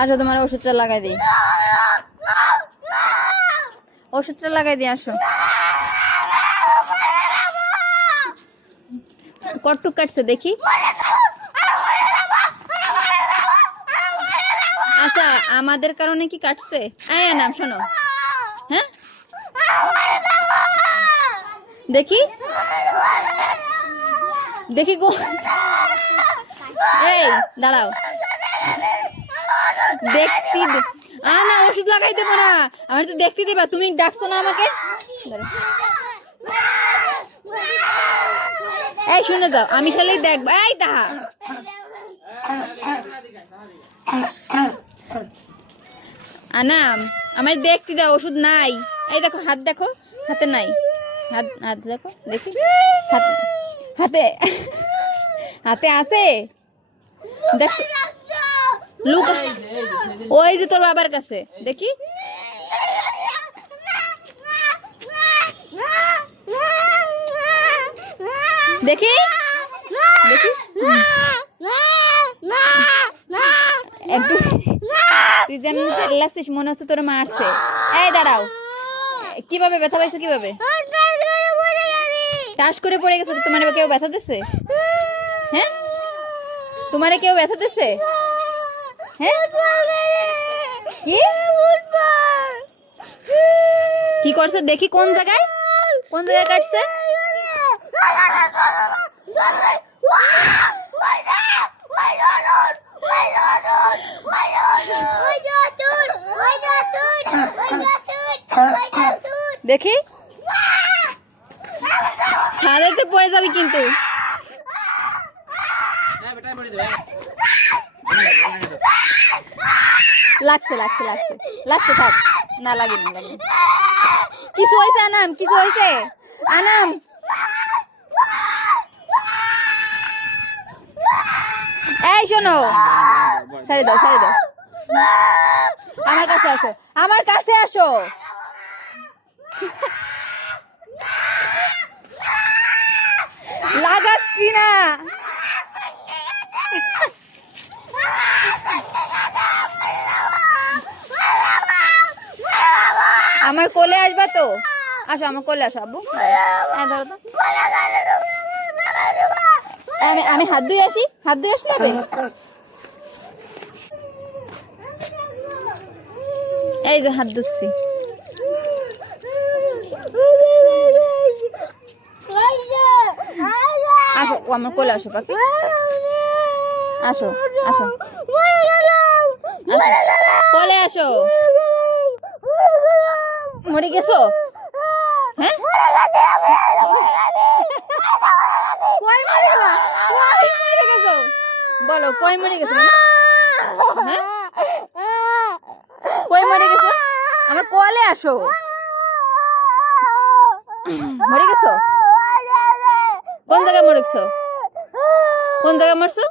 আসো তোমার ওষুধটা লাগাই দিই, ওষুধটা লাগাই দিই, আসো। কটটুক কাটছে দেখি। আচ্ছা আমাদের কারণে কি কাটছে? নাম শোনো, হ্যাঁ দেখি দেখি গো, এই দাঁড়াও, দেখতে না ওষুধ লাগাই দেবো না, আমার তো দেখতে দিবা, তুমি ডাকছো না আমাকে। এই শুনে যাও, আমি খালি দেখবো। এই দাহা আনাম, আমার দেখতে দাও, ওষুধ নাই। এই দেখো হাত, দেখো হাতে নাই, হাত হাত দেখো দেখি, হাতে হাতে আছে দেখছো? লুক, ওই যে তোর বাবার কাছে দেখি। দেখি দেখি তুই যেমন চিল্লাছিস মনে হচ্ছে তোর মারছে। এই দাঁড়াও, কিভাবে ব্যথা পাইছো? কিভাবে টাস করে পড়ে গেছো? তোমার কেউ ব্যথা দিচ্ছে? হ্যাঁ তোমারে কেউ ব্যথা দিচ্ছে? হ্যাঁ কি কি করছে দেখি? কোন জায়গায়, কোন জায়গায় কাটছে? দেখি, খাদাতে পড়ে যাবি কিন্তু। লাগছে লাগছে লাগছে লাগছে, থাক, না লাগেনি লাগেনি। কিছু হয়েছে আনাম? কিছু হয়েছে আনাম? এই শোনো, ছেড়ে দাও ছেড়ে দাও, আমার কাছে আসো, আমার কাছে আসো। লাগাচ্ছি না, আমার কোলে আসবা তো? আসো আমার কোলে আসো আব্বু। ধরো তো, আমি হাত ধুয়ে আসি, হাত ধুয়ে আসলে হবে। এই যে হাত ধুচ্ছি। আসো আমার কোলে আসো পাখি, আসো আসো কোলে আসো। মরে গেছো? হ্যাঁ কই মরে গেছো? বলো কই মরে গেছো? হ্যাঁ কই মরে গেছো? আমার কোলে আসো। মরে গেছো? কোন জায়গায় মরে গেছো? কোন জায়গায় মরছো?